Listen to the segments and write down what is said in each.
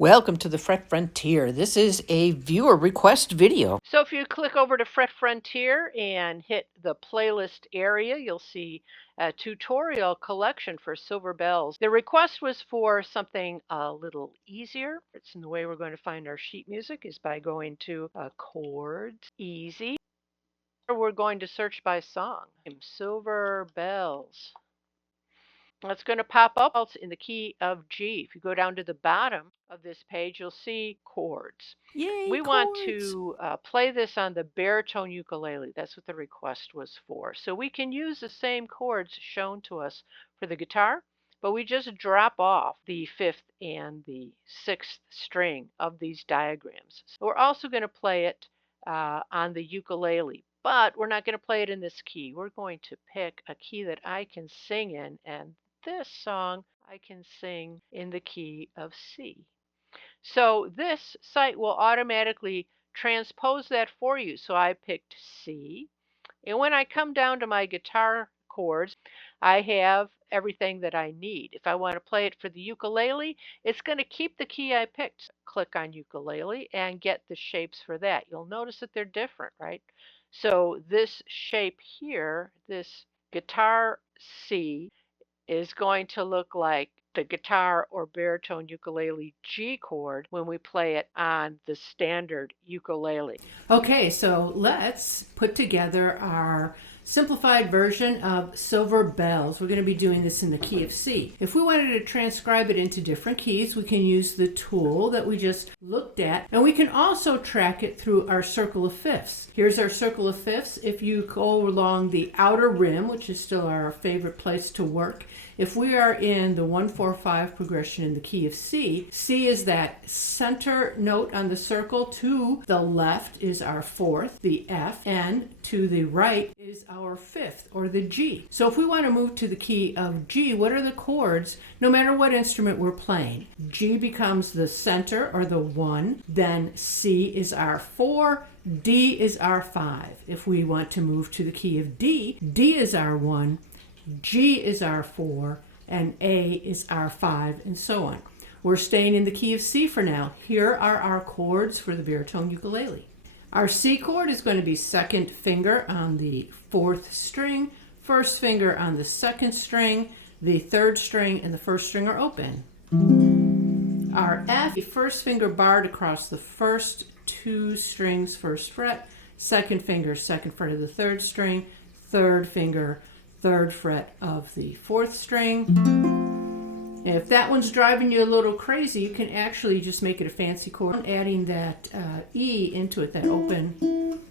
Welcome to the Fret Frontier. This is a viewer request video. So if you click over to Fret Frontier and hit the playlist area, you'll see a tutorial collection for silver bells. The request was for something a little easier. It's in the way we're going to find our sheet music is by going to chords, easy. We're going to search by song, silver bells. It's going to pop up in the key of G. If you go down to the bottom of this page, you'll see chords. Yay, We want chords! to play this on the baritone ukulele. That's what the request was for. So we can use the same chords shown to us for the guitar, but we just drop off the fifth and the sixth string of these diagrams. So we're also going to play it on the ukulele, but we're not going to play it in this key. We're going to pick a key that I can sing in, and this song I can sing in the key of C. So this site will automatically transpose that for you. So I picked C. And when I come down to my guitar chords, I have everything that I need. If I want to play it for the ukulele, it's going to keep the key I picked. Click on ukulele and get the shapes for that. You'll notice that they're different, right? So this shape here, this guitar C, is going to look like the guitar or baritone ukulele G chord when we play it on the standard ukulele. Okay, so let's put together our simplified version of Silver Bells. We're going to be doing this in the key of C. If we wanted to transcribe it into different keys, we can use the tool that we just looked at, and we can also track it through our circle of fifths. Here's our circle of fifths. If you go along the outer rim, which is still our favorite place to work, if we are in the 1-4-5 progression in the key of C, C is that center note on the circle. To the left is our fourth, the F, and to the right is our fifth, or the G. So if we want to move to the key of G, what are the chords? No matter what instrument we're playing, G becomes the center, or the 1, then C is our 4, D is our 5. If we want to move to the key of D, D is our 1, G is our 4, and A is our 5, and so on. We're staying in the key of C for now. Here are our chords for the baritone ukulele. Our C chord is going to be second finger on the fourth string, first finger on the second string, the third string and the first string are open. Our F, the first finger barred across the first two strings, first fret, second finger, second fret of the third string, third finger, third fret of the fourth string. And if that one's driving you a little crazy, you can actually just make it a fancy chord, adding that E into it, that open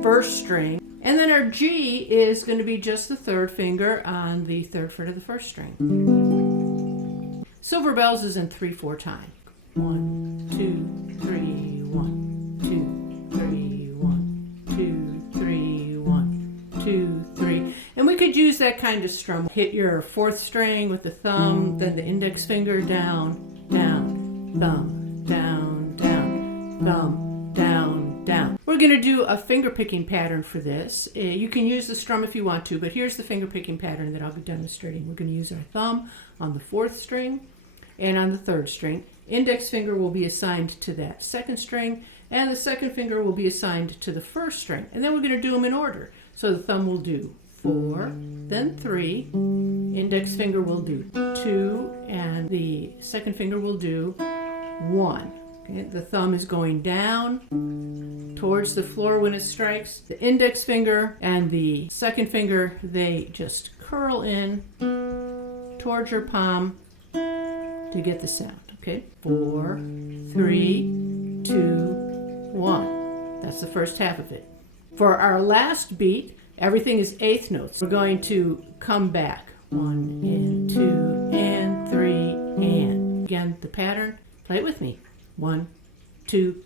first string. And then our G is going to be just the third finger on the third fret of the first string. Silver Bells is in 3/4 time. 1, 2, 3, 1, 2, 3, 1, 2, 3, 1, 2, 3. And we could use that kind of strum. Hit your fourth string with the thumb, then the index finger down, down, thumb, down, down, thumb, down, down. We're going to do a finger picking pattern for this. You can use the strum if you want to, but here's the finger picking pattern that I'll be demonstrating. We're going to use our thumb on the fourth string and on the third string. Index finger will be assigned to that second string, and the second finger will be assigned to the first string. And then we're going to do them in order. So the thumb will do 4, then 3, index finger will do 2, and the second finger will do 1. Okay, the thumb is going down towards the floor when it strikes. The index finger and the second finger, they just curl in towards your palm to get the sound. Okay, 4, 3, 2, 1. That's the first half of it. For our last beat, everything is eighth notes. We're going to come back. 1 and 2 and 3 and. Again, the pattern. Play it with me. 1, 2,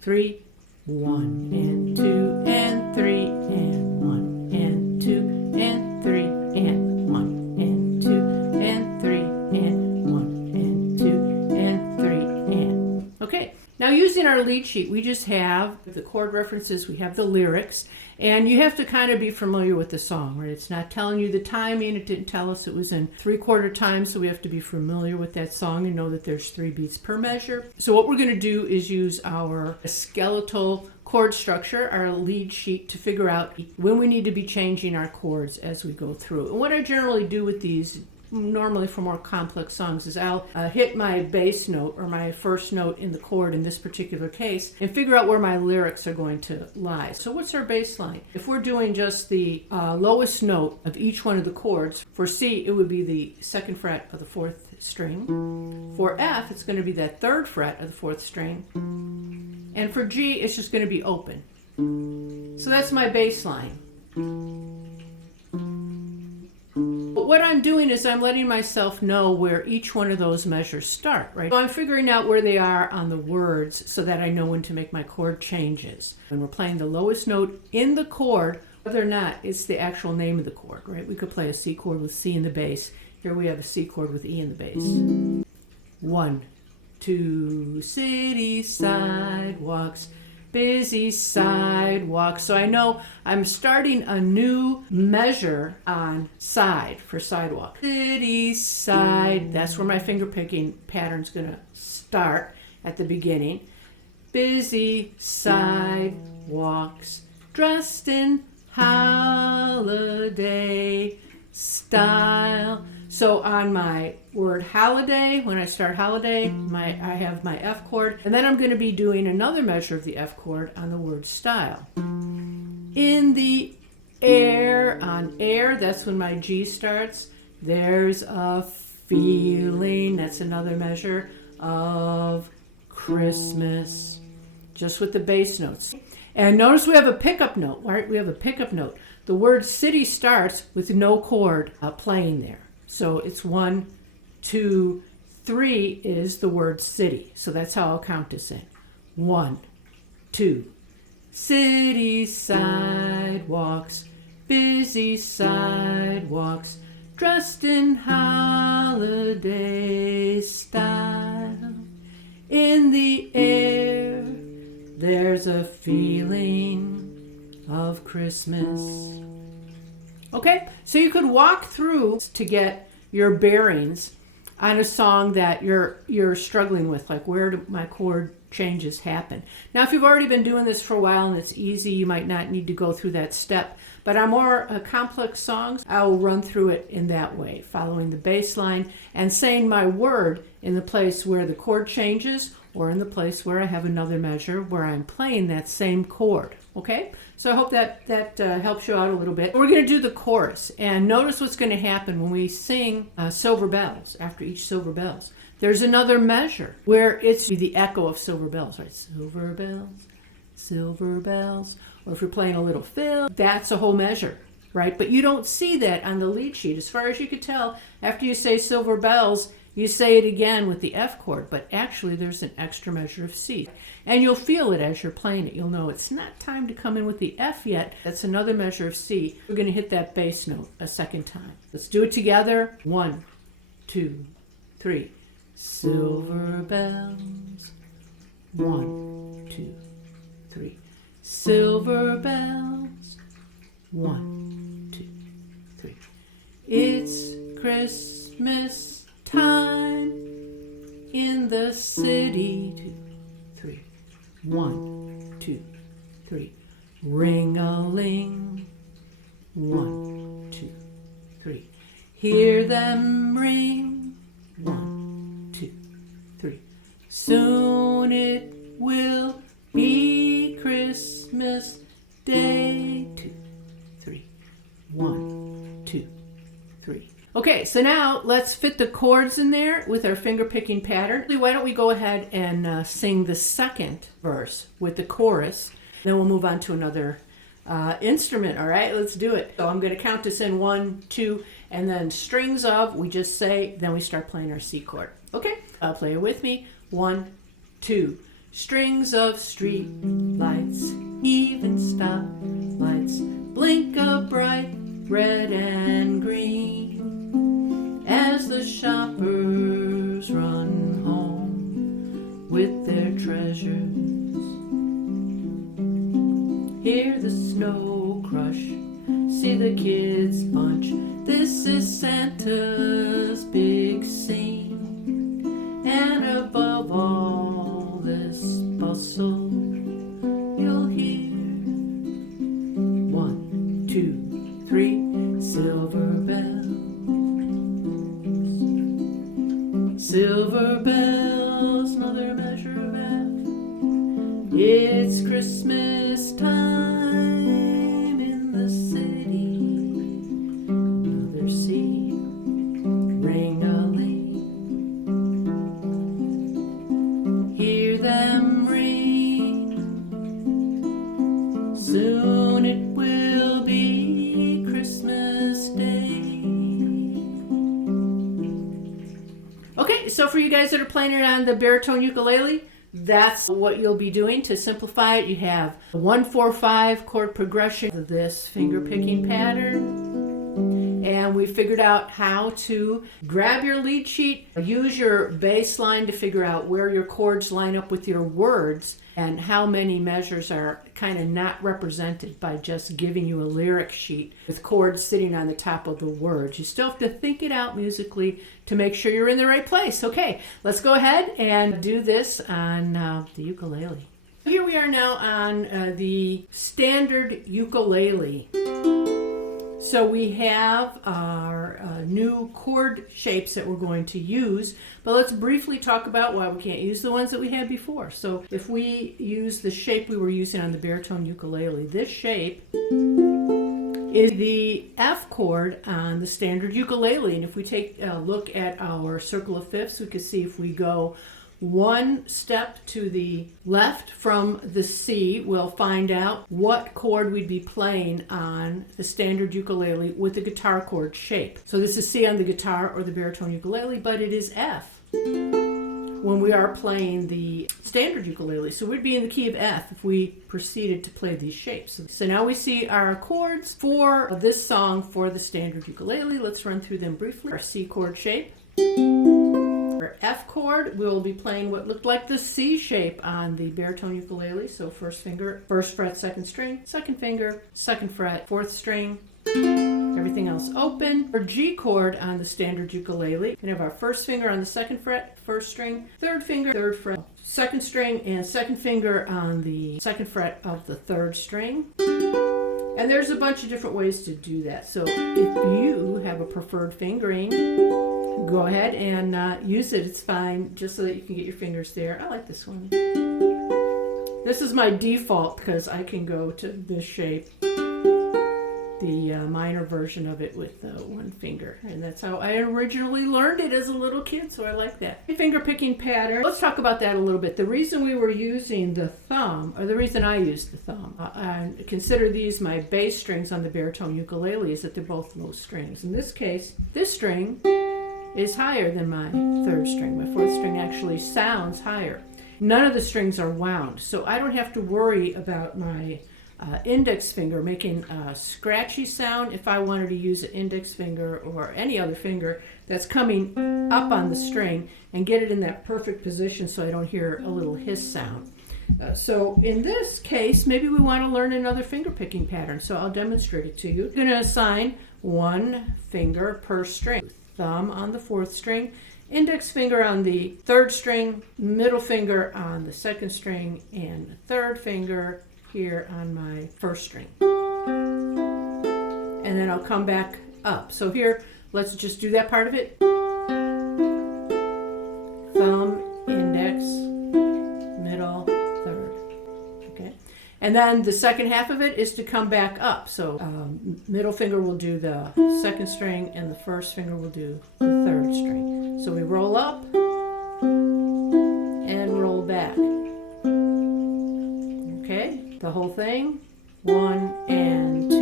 3. 1 and 2 and 3 and 1 and 2 and 3 and 1 and 2 and 3 and 1 and 2 and 3 and. Okay, Now using our lead sheet, we just have the chord references, we have the lyrics, and you have to kind of be familiar with the song, right? It's not telling you the timing, it didn't tell us it was in 3/4 time, so we have to be familiar with that song and know that there's 3 beats per measure. So what we're going to do is use our skeletal chord structure, our lead sheet, to figure out when we need to be changing our chords as we go through. And what I generally do with these, normally for more complex songs, is I'll hit my bass note or my first note in the chord in this particular case and figure out where my lyrics are going to lie. So what's our bass line? If we're doing just the lowest note of each one of the chords, for C it would be the 2nd fret of the 4th string. For F it's going to be that 3rd fret of the 4th string. And for G it's just going to be open. So that's my bass line. But what I'm doing is I'm letting myself know where each one of those measures start, right? So I'm figuring out where they are on the words so that I know when to make my chord changes. When we're playing the lowest note in the chord, whether or not it's the actual name of the chord, right? We could play a C chord with C in the bass. Here we have a C chord with E in the bass. 1, 2, city sidewalks, busy sidewalk. So I know I'm starting a new measure on side for sidewalk. City side, that's where my finger picking pattern's gonna start at the beginning. Busy sidewalks, dressed in holiday style. So on my word holiday, when I start holiday, I have my F chord, and then I'm going to be doing another measure of the F chord on the word style. In the air, on air, that's when my G starts. There's a feeling, that's another measure of Christmas, just with the bass notes. And notice we have a pickup note, right? We have a pickup note. The word city starts with no chord playing there. So it's 1, 2, 3 is the word city. So that's how I'll count this in. 1, 2. City sidewalks, busy sidewalks, dressed in holiday style. In the air, there's a feeling of Christmas. Okay, so you could walk through to get your bearings on a song that you're struggling with, like where do my chord changes happen. Now, if you've already been doing this for a while and it's easy, you might not need to go through that step. But on more complex songs, I will run through it in that way, following the bass line and saying my word in the place where the chord changes or in the place where I have another measure where I'm playing that same chord. Okay, so I hope that helps you out a little bit. We're going to do the chorus, and notice what's going to happen when we sing Silver Bells. After each Silver Bells, there's another measure where it's the echo of Silver Bells, right? Silver bells, silver bells. Or if you're playing a little fill, that's a whole measure, right? But you don't see that on the lead sheet. As far as you could tell, after you say Silver Bells, you say it again with the F chord, but actually there's an extra measure of C. And you'll feel it as you're playing it. You'll know it's not time to come in with the F yet. That's another measure of C. We're going to hit that bass note a second time. Let's do it together. 1, 2, 3. Silver bells. 1, 2, 3. Silver bells. 1, 2, 3. It's Christmas time in the city. 2, 3. 1, 2, 3. Ring-a-ling. 1, 2, 3. Hear them ring. 1, 2, 3. Soon it will be Christmas Day. 2, 3. 1, 2, 3. Okay, so now let's fit the chords in there with our finger picking pattern. Why don't we go ahead and sing the second verse with the chorus, then we'll move on to another instrument. All right, let's do it. So I'm going to count this in 1, 2, and then strings of, we just say, then we start playing our C chord. Okay, play it with me. 1, 2. Strings of street lights, even stop lights, blink a bright red and green as the shoppers run home with their treasures. Hear the snow crush, see the kids bunch. This is Santa's big scene. And above all this bustle, you'll hear 1, 2, 3 silver bells. Silver bells, mother measure of F. It's Christmas time in the city. Another C, ring-a-ling. Hear them ring. Soon it will be Christmas Day. Okay, so for you guys that are playing it on the baritone ukulele, that's what you'll be doing. To simplify it, you have a 1-4-5 chord progression of this finger picking pattern. And we figured out how to grab your lead sheet, use your bass line to figure out where your chords line up with your words, and how many measures are kind of not represented by just giving you a lyric sheet with chords sitting on the top of the words. You still have to think it out musically to make sure you're in the right place. Okay, let's go ahead and do this on the ukulele. Here we are now on the standard ukulele. So we have our new chord shapes that we're going to use, but let's briefly talk about why we can't use the ones that we had before. So if we use the shape we were using on the baritone ukulele, this shape is the F chord on the standard ukulele. And if we take a look at our circle of fifths, we can see if we go one step to the left from the C, we'll find out what chord we'd be playing on the standard ukulele with the guitar chord shape. So this is C on the guitar or the baritone ukulele, but it is F when we are playing the standard ukulele. So we'd be in the key of F if we proceeded to play these shapes. So now we see our chords for this song for the standard ukulele. Let's run through them briefly. Our C chord shape. Our F chord, we'll be playing what looked like the C shape on the baritone ukulele. So first finger, first fret, second string, second finger, second fret, fourth string, everything else open. Our G chord on the standard ukulele, we can have our first finger on the second fret, first string, third finger, third fret, second string, and second finger on the second fret of the third string. And there's a bunch of different ways to do that. So if you have a preferred fingering, go ahead and use it. It's fine, just so that you can get your fingers there. I like this one. This is my default because I can go to this shape, the minor version of it with one finger. And that's how I originally learned it as a little kid, so I like that. Finger picking pattern. Let's talk about that a little bit. The reason we were using the thumb, or the reason I used the thumb, I consider these my bass strings on the baritone ukulele, is that they're both low strings. In this case, this string is higher than my third string. My fourth string actually sounds higher. None of the strings are wound, so I don't have to worry about my index finger making a scratchy sound if I wanted to use an index finger or any other finger that's coming up on the string and get it in that perfect position so I don't hear a little hiss sound. So in this case, maybe we want to learn another finger picking pattern, so I'll demonstrate it to you. I'm going to assign one finger per string. Thumb on the fourth string, index finger on the third string, middle finger on the second string, and third finger here on my first string. And then I'll come back up. So here, let's just do that part of it. Thumb, index, middle, third. Okay. And then the second half of it is to come back up. So middle finger will do the second string and the first finger will do the third string. So we roll up and roll back. Okay, the whole thing. 1 and 2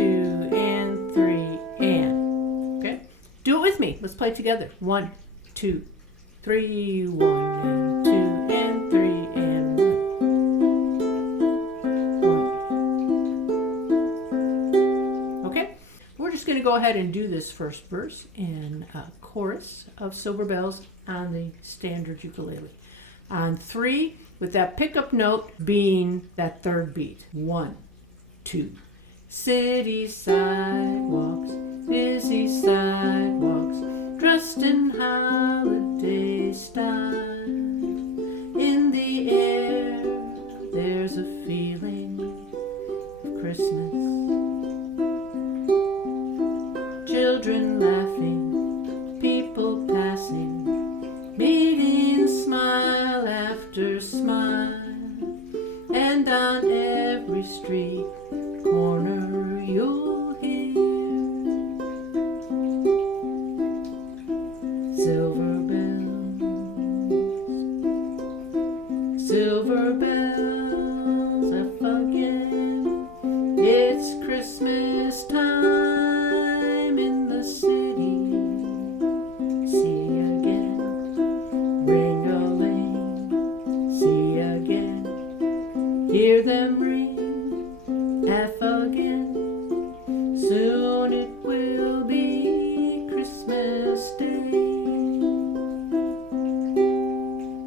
and 3 and. Okay, do it with me. Let's play together. 1, 2, 3, 1 and 2 and 3 and 1. Okay, we're just going to go ahead and do this first verse and chorus of Silver Bells on the standard ukulele. On 3, with that pickup note being that third beat. 1, 2. City sidewalks, busy sidewalks, dressed in holiday style. In the air, there's a feeling of Christmas. Children laughing, people passing, meeting smile after smile. And on every street corner you'll hear silver bells, silver bells up again. It's Christmas time in the city. See again, ring-a-ling. See again, hear them ring. F again. Soon it will be Christmas Day.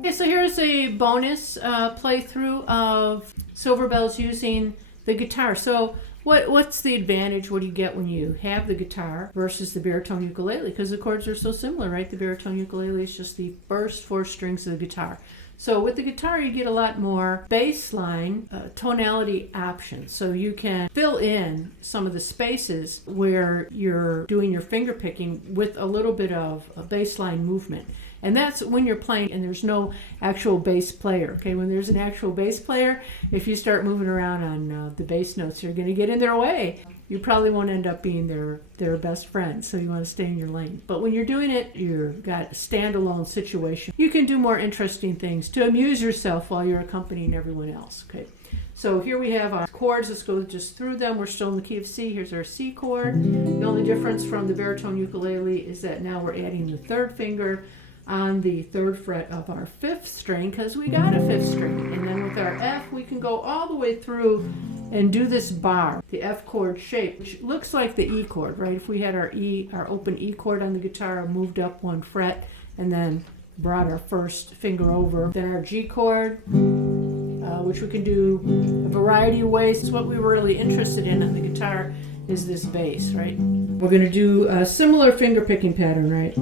Okay, so here's a bonus playthrough of Silver Bells using the guitar. So what's the advantage? What do you get when you have the guitar versus the baritone ukulele? Because the chords are so similar, right? The baritone ukulele is just the first 4 strings of the guitar. So with the guitar, you get a lot more bass line tonality options. So you can fill in some of the spaces where you're doing your finger picking with a little bit of a bass line movement. And that's when you're playing and there's no actual bass player. Okay, when there's an actual bass player, if you start moving around on the bass notes, you're going to get in their way. You probably won't end up being their best friend, so you want to stay in your lane. But when you're doing it, you've got a standalone situation. You can do more interesting things to amuse yourself while you're accompanying everyone else. Okay, so here we have our chords. Let's go just through them. We're still in the key of C. Here's our C chord. The only difference from the baritone ukulele is that now we're adding the 3rd finger on the 3rd fret of our 5th string because we got a 5th string. And then with our F, we can go all the way through and do this bar, the F chord shape, which looks like the E chord, right? If we had our open E chord on the guitar, moved up 1 fret, and then brought our 1st finger over. Then our G chord, which we can do a variety of ways. What we were really interested in on the guitar is this bass, right? We're going to do a similar finger picking pattern, right?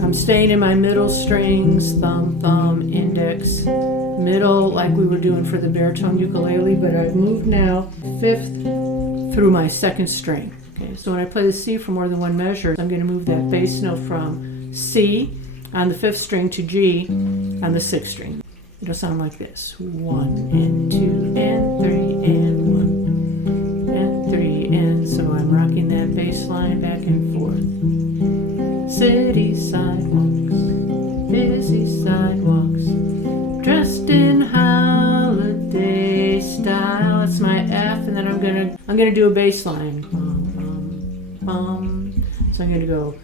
I'm staying in my middle strings, thumb, thumb, index, middle, like we were doing for the baritone ukulele, but I've moved now 5th through my 2nd string. Okay, so when I play the C for more than 1 measure, I'm going to move that bass note from C on the 5th string to G on the 6th string. It'll sound like this: 1 and 2 and 3 and 1 and 3 and so I'm rocking that bass line back and forth. City sidewalks, busy sidewalks, dressed in holiday style. That's my F, and then I'm gonna do a bass line. So I'm gonna go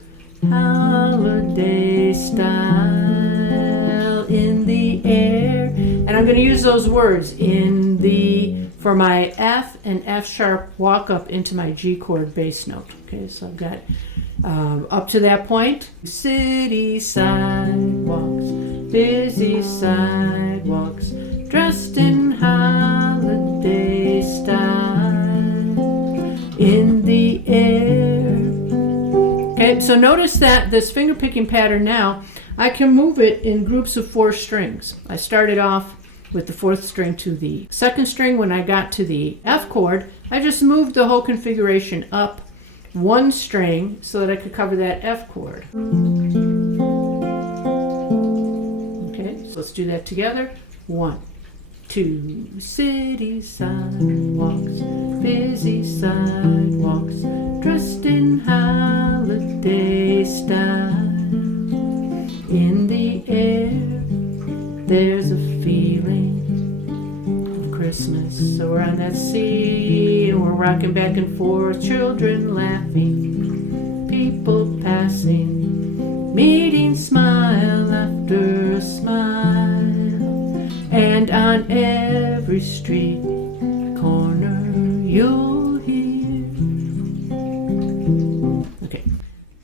holiday style in the air, and I'm gonna use those words in the for my F and F sharp walk up into my G chord bass note. Okay, so I've got up to that point, city sidewalks, busy sidewalks, dressed in holiday style, in the air. Okay, so notice that this finger picking pattern now, I can move it in groups of 4 strings. I started off with the 4th string to the 2nd string. When I got to the F chord, I just moved the whole configuration up 1 string so that I could cover that F chord. Okay, so let's do that together. 1, 2, city sidewalks, busy sidewalks, dressed in holiday style. In the air, there's a feeling of Christmas. So we're on that C, and we're rocking back and forth, children laughing, people passing, meeting smile after smile, and on every street corner you'll hear, okay,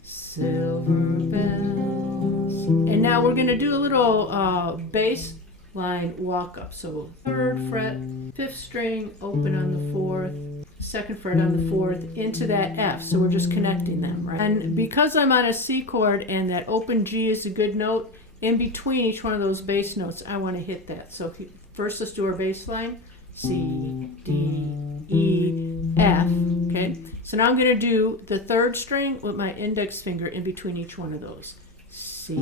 silver bells. And now we're going to to do a little bass line walk up. So 3rd fret, 5th string, open on the 4th, 2nd fret on the 4th, into that F. So we're just connecting them, right? And because I'm on a C chord and that open G is a good note, in between each one of those bass notes, I want to hit that. So first let's do our bass line. C, D, E, F. Okay? So now I'm going to do the 3rd string with my index finger in between each one of those. C, D,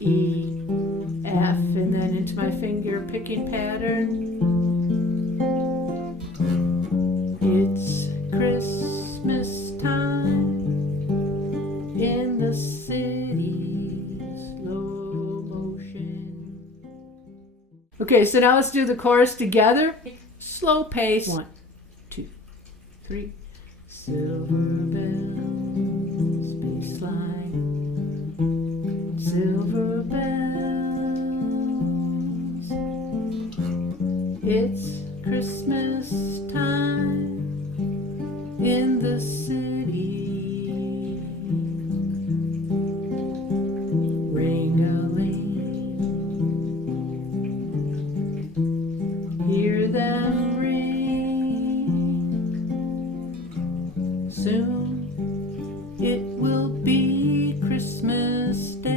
E, F, and then into my finger picking pattern. It's Christmas time in the city, slow motion. Okay, so now let's do the chorus together. Slow pace. 1, 2, 3. Silver bells, bass line. Silver bells. It's Christmas time in the city. Ring-a-ling, hear them ring. Soon it will be Christmas Day.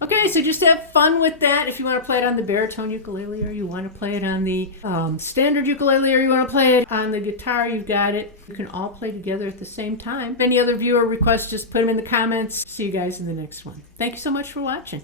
Okay, so just have fun with that. If you want to play it on the baritone ukulele, or you want to play it on the standard ukulele, or you want to play it on the guitar, you've got it. You can all play together at the same time. If any other viewer requests, just put them in the comments. See you guys in the next one. Thank you so much for watching.